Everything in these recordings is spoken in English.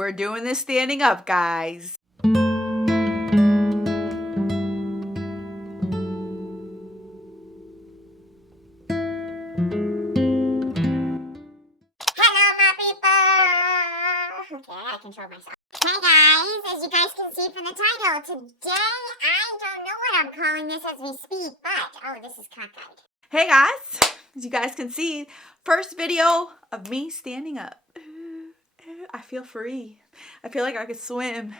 We're doing this standing up, guys. Okay, I control myself. Hey guys, as you guys can see from the title, today I don't know what I'm calling this as we speak, but oh, this is cockeyed. Hey guys, as you guys can see, first video of me standing up. I feel free. I feel like I could swim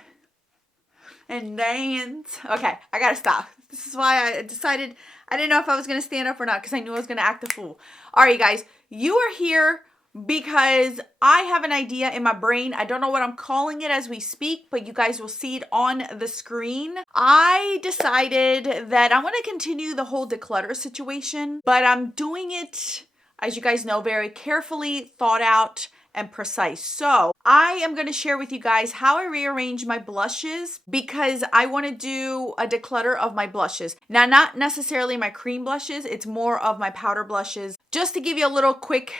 and dance. Okay, I gotta stop. This is why I decided I didn't know if I was gonna stand up or not because I knew I was gonna act a fool. All right, guys, you are here because I have an idea in my brain. I don't know what I'm calling it as we speak, but you guys will see it on the screen. I decided that I'm going to continue the whole declutter situation, but I'm doing it, as you guys know, very carefully thought out and precise. So I am going to share with you guys how I rearrange my blushes because I want to do a declutter of my blushes. Now, not necessarily my cream blushes. It's more of my powder blushes. Just to give you a little quick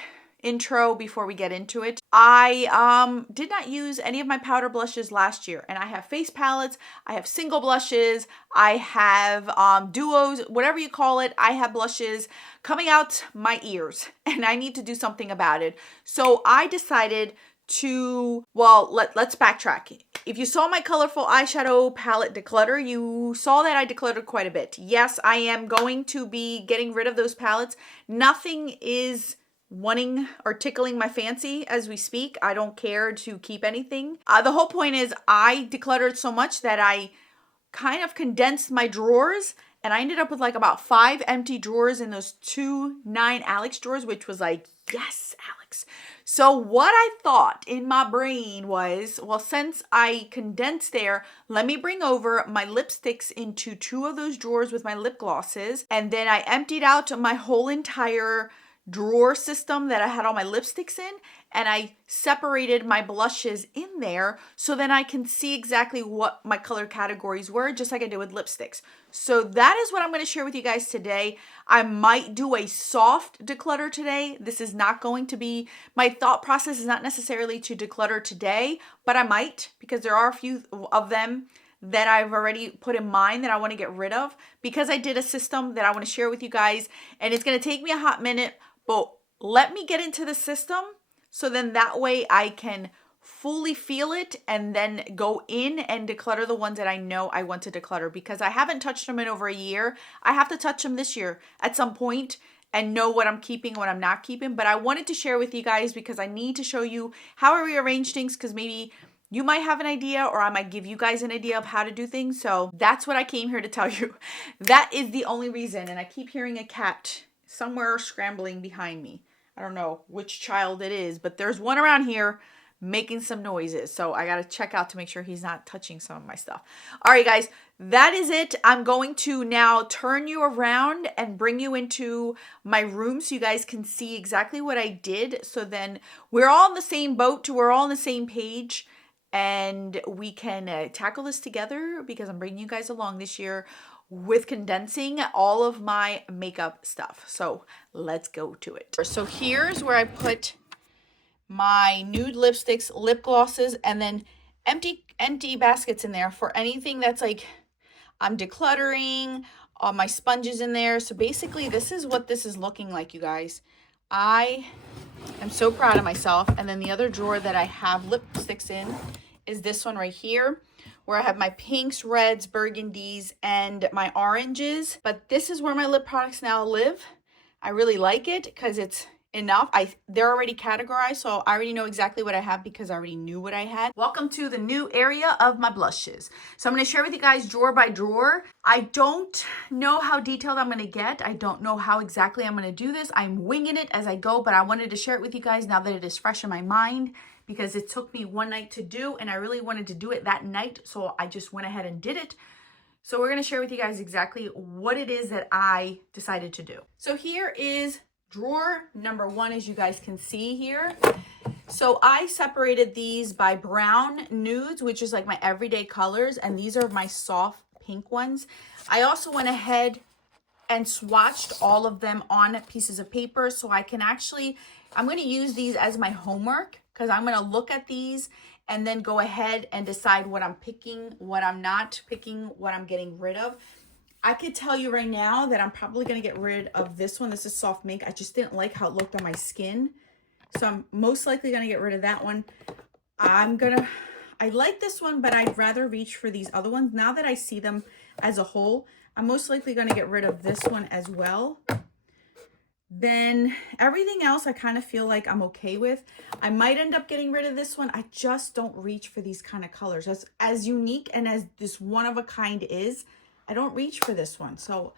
intro before we get into it. I did not use any of my powder blushes last year, and I have face palettes, I have single blushes, I have duos, whatever you call it. I have blushes coming out my ears and I need to do something about it. So I decided to, well, let's backtrack. If you saw my colorful eyeshadow palette declutter, you saw that I decluttered quite a bit. Yes, I am going to be getting rid of those palettes. Nothing is wanting or tickling my fancy as we speak. I don't care to keep anything. The whole point is I decluttered so much that I kind of condensed my drawers, and I ended up with like about 5 empty drawers in those 2 9 Alex drawers, which was like, yes, Alex. So what I thought in my brain was, well, since I condensed there, let me bring over my lipsticks into 2 of those drawers with my lip glosses, and then I emptied out my whole entire drawer system that I had all my lipsticks in, and I separated my blushes in there so then I can see exactly what my color categories were, just like I did with lipsticks. So that is what I'm going to share with you guys today. I might do a soft declutter today. This is not going to be, my thought process is not necessarily to declutter today, but I might, because there are a few of them that I've already put in mind that I want to get rid of because I did a system that I want to share with you guys, and it's going to take me a hot minute. But let me get into the system so then that way I can fully feel it and then go in and declutter the ones that I know I want to declutter, because I haven't touched them in over a year. I have to touch them this year at some point and know what I'm keeping and what I'm not keeping. But I wanted to share with you guys because I need to show you how I rearrange things, because maybe you might have an idea or I might give you guys an idea of how to do things. So that's what I came here to tell you. That is the only reason. And I keep hearing a cat somewhere scrambling behind me. I don't know which child it is, but there's one around here making some noises. So I got to check out to make sure he's not touching some of my stuff. All right, guys, that is it. I'm going to now turn you around and bring you into my room so you guys can see exactly what I did. So then we're all in the same boat, we're all on the same page, and we can tackle this together, because I'm bringing you guys along this year with condensing all of my makeup stuff. So let's go to it. So here's where I put my nude lipsticks, lip glosses, and then empty baskets in there for anything that's like I'm decluttering. All my sponges in there. So basically this is what this is looking like, you guys. I am so proud of myself. And then the other drawer that I have lipsticks in is this one right here, where I have my pinks, reds, burgundies, and my oranges. But this is where my lip products now live. I really like it because it's enough. They're already categorized, so I already know exactly what I have because I already knew what I had. Welcome to the new area of my blushes. So I'm going to share with you guys drawer by drawer. I don't know how detailed I'm going to get. I don't know how exactly I'm going to do this. I'm winging it as I go, but I wanted to share it with you guys now that it is fresh in my mind, because it took me one night to do, and I really wanted to do it that night, so I just went ahead and did it. So we're going to share with you guys exactly what it is that I decided to do. So here is drawer number 1, as you guys can see here. So I separated these by brown nudes, which is like my everyday colors, and these are my soft pink ones. I also went ahead and swatched all of them on pieces of paper, so I can actually, I'm going to use these as my homework, because I'm going to look at these and then go ahead and decide what I'm picking, what I'm not picking, what I'm getting rid of. I could tell you right now that I'm probably going to get rid of this one. This is Soft Mink. I just didn't like how it looked on my skin. So I'm most likely going to get rid of that one. I like this one, but I'd rather reach for these other ones. Now that I see them as a whole, I'm most likely going to get rid of this one as well. Then everything else I kind of feel like I'm okay with. I might end up getting rid of this one. I just don't reach for these kind of colors. As unique and as this one of a kind is, I don't reach for this one. So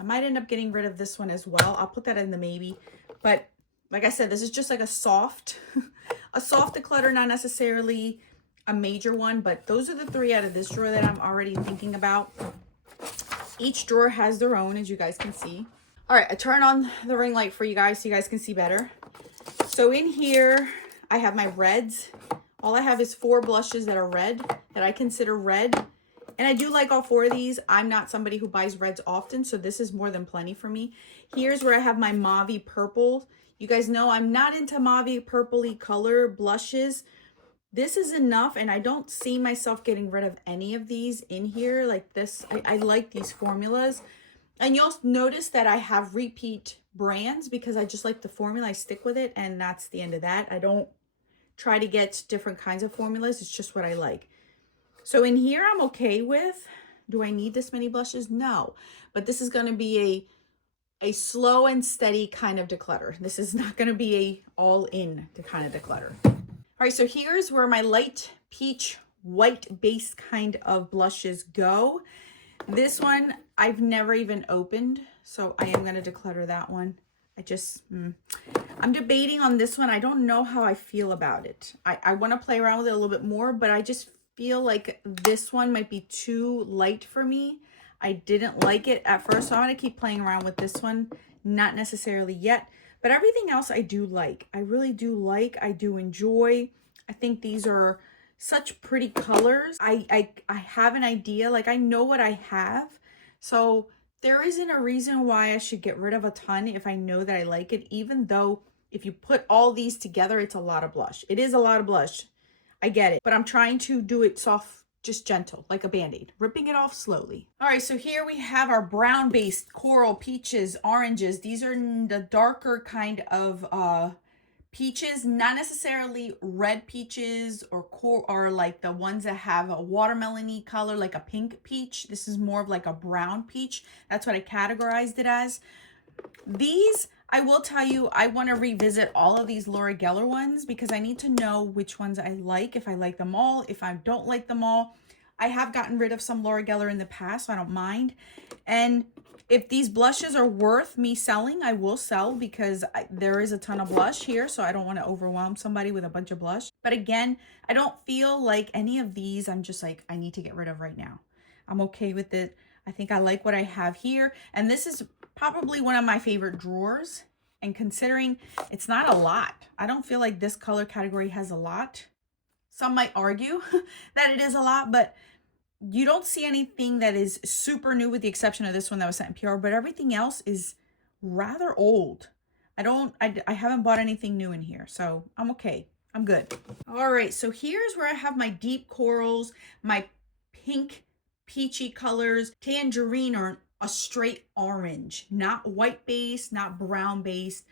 I might end up getting rid of this one as well. I'll put that in the maybe. But like I said, this is just like a soft, a soft declutter, not necessarily a major one, but those are the 3 out of this drawer that I'm already thinking about. Each drawer has their own, as you guys can see. All right, I turn on the ring light for you guys so you guys can see better. So in here, I have my reds. All I have is 4 blushes that are red, that I consider red. And I do like all 4 of these. I'm not somebody who buys reds often, so this is more than plenty for me. Here's where I have my mauve purple. You guys know I'm not into mauve purpley color blushes. This is enough, and I don't see myself getting rid of any of these in here like this. I like these formulas. And you'll notice that I have repeat brands because I just like the formula. I stick with it, and that's the end of that. I don't try to get different kinds of formulas. It's just what I like. So in here, I'm okay with. Do I need this many blushes? No. But this is going to be a slow and steady kind of declutter. This is not going to be a all-in kind of declutter. All right, so here's where my light peach white base kind of blushes go. This one I've never even opened, so I am going to declutter that one. I'm debating on this one. I don't know how I feel about it. I want to play around with it a little bit more, but I just feel like this one might be too light for me. I didn't like it at first, so I'm going to keep playing around with this one. Not necessarily yet, but everything else I do like. I really do like. I do enjoy. I think these are such pretty colors. I have an idea. Like, I know what I have. So there isn't a reason why I should get rid of a ton if I know that I like it, even though if you put all these together, it's a lot of blush. It is a lot of blush. I get it, but I'm trying to do it soft, just gentle, like a Band-Aid, ripping it off slowly. All right, so here we have our brown-based coral, peaches, oranges. These are the darker kind of peaches, not necessarily red peaches or like the ones that have a watermelon-y color, like a pink peach. This is more of like a brown peach. That's what I categorized it as. These, I will tell you, I want to revisit all of these Laura Geller ones because I need to know which ones I like, if I like them all, if I don't like them all. I have gotten rid of some Laura Geller in the past, so I don't mind. And if these blushes are worth me selling, I will sell because there is a ton of blush here, so I don't want to overwhelm somebody with a bunch of blush. But again, I don't feel like any of these I'm just like, I need to get rid of right now. I'm okay with it. I think I like what I have here. And this is probably one of my favorite drawers. And considering it's not a lot, I don't feel like this color category has a lot. Some might argue that it is a lot, but you don't see anything that is super new with the exception of this one that was sent in PR, but everything else is rather old. I haven't bought anything new in here, so I'm okay. I'm good. All right, so here's where I have my deep corals, my pink peachy colors, tangerine or a straight orange, not white base, not brown base.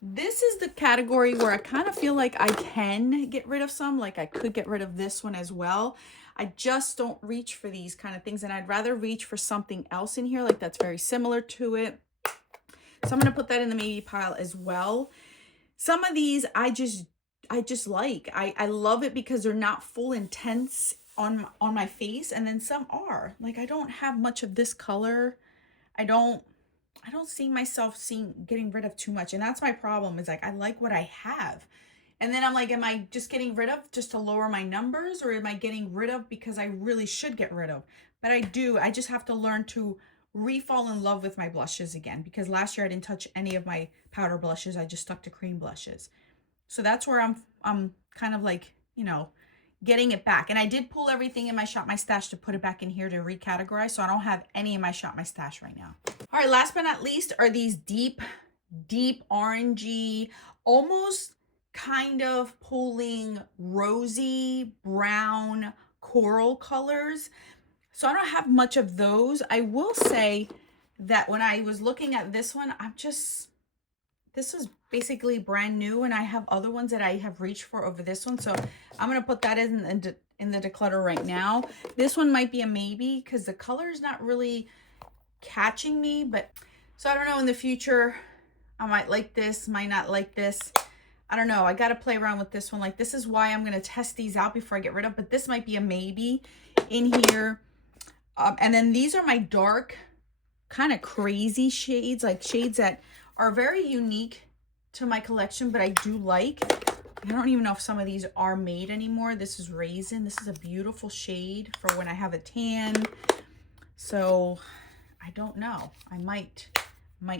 This is the category where I kind of feel like I can get rid of some, like I could get rid of this one as well. I just don't reach for these kind of things, and I'd rather reach for something else in here like that's very similar to it. So I'm going to put that in the maybe pile as well. Some of these I just like. I love it because they're not full intense on my face, and then some are. Like, I don't have much of this color. I don't see myself getting rid of too much, and that's my problem. Is like, I like what I have. And then I'm like, am I just getting rid of just to lower my numbers, or am I getting rid of because I really should get rid of? But I just have to learn to re-fall in love with my blushes again, because last year I didn't touch any of my powder blushes. I just stuck to cream blushes. So that's where I'm kind of like, you know, getting it back. And I did pull everything in my Shop My Stash to put it back in here to recategorize. So I don't have any in my Shop My Stash right now. All right, last but not least are these deep orangey, almost kind of pulling rosy, brown, coral colors. So I don't have much of those. I will say that when I was looking at this one, this is basically brand new, and I have other ones that I have reached for over this one. So I'm going to put that in the declutter right now. This one might be a maybe because the color is not really catching me, but so I don't know, in the future, I might like this, might not like this. I don't know. I got to play around with this one. Like, this is why I'm going to test these out before I get rid of, but this might be a maybe in here. And then these are my dark, kind of crazy shades, like shades that are very unique to my collection, but I do like. I don't even know if some of these are made anymore. This is Raisin. This is a beautiful shade for when I have a tan. So I don't know. I might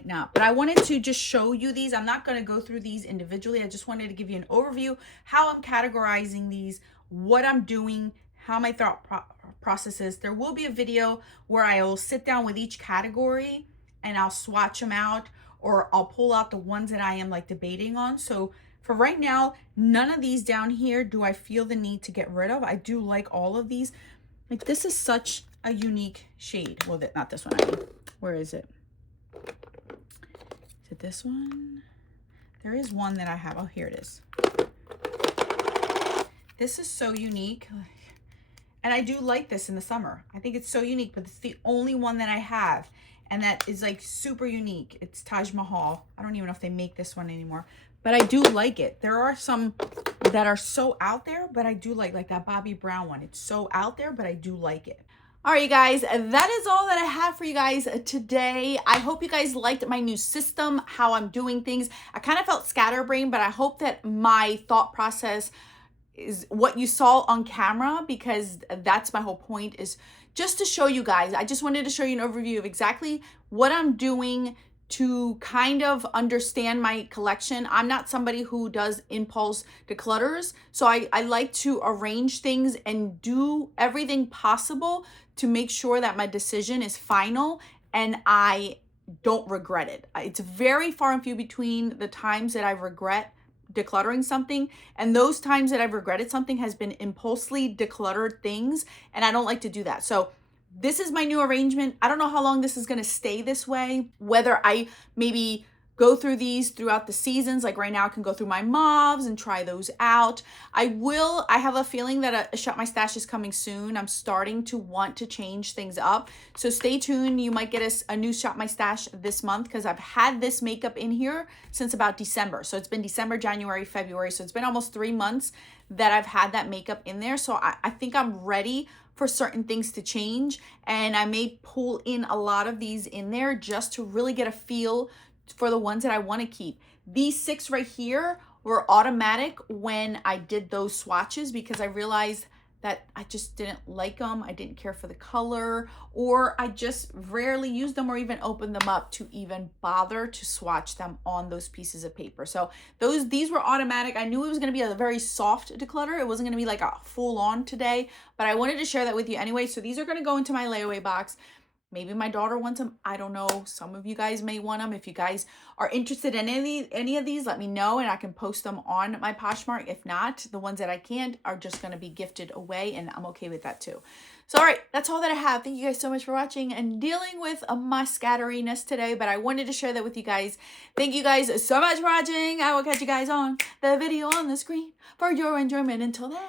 not. But I wanted to just show you these. I'm not going to go through these individually. I just wanted to give you an overview, how I'm categorizing these, what I'm doing, how my thought process is. There will be a video where I will sit down with each category and I'll swatch them out, or I'll pull out the ones that I am like debating on. So for right now, none of these down here do I feel the need to get rid of. I do like all of these. Like, this is such a unique shade. Well, not this one, I mean. Where is it? Is it this one? There is one that I have. Oh, here it is. This is so unique. And I do like this in the summer. I think it's so unique, but it's the only one that I have. And that is like super unique. It's Taj Mahal. I don't even know if they make this one anymore, but I do like it. There are some that are so out there, but I do like that Bobbi Brown one. It's so out there, but I do like it. All right, you guys, that is all that I have for you guys today. I hope you guys liked my new system, how I'm doing things. I kind of felt scatterbrained, but I hope that my thought process is what you saw on camera, because that's my whole point, is just to show you guys. I just wanted to show you an overview of exactly what I'm doing to kind of understand my collection. I'm not somebody who does impulse declutters, so I like to arrange things and do everything possible to make sure that my decision is final and I don't regret it. It's very far and few between the times that I regret decluttering something, and those times that I've regretted something has been impulsively decluttered things, and I don't like to do that. So this is my new arrangement. I don't know how long this is going to stay this way, whether I maybe go through these throughout the seasons. Like right now I can go through my mauves and try those out. I have a feeling that a Shop My Stash is coming soon. I'm starting to want to change things up. So stay tuned. You might get a new Shop My Stash this month, because I've had this makeup in here since about December. So it's been December, January, February. So it's been almost 3 months that I've had that makeup in there. So I think I'm ready for certain things to change. And I may pull in a lot of these in there just to really get a feel for the ones that I want to keep. These 6 right here were automatic when I did those swatches, because I realized that I just didn't like them. I didn't care for the color, or I just rarely use them or even open them up to even bother to swatch them on those pieces of paper. So these were automatic. I knew it was going to be a very soft declutter. It wasn't going to be like a full on today, but I wanted to share that with you anyway. So these are going to go into my layaway box. Maybe my daughter wants them. I don't know. Some of you guys may want them. If you guys are interested in any of these, let me know and I can post them on my Poshmark. If not, the ones that I can't are just going to be gifted away, and I'm okay with that too. So, all right, that's all that I have. Thank you guys so much for watching and dealing with my scatteriness today, but I wanted to share that with you guys. Thank you guys so much for watching. I will catch you guys on the video on the screen for your enjoyment. Until then,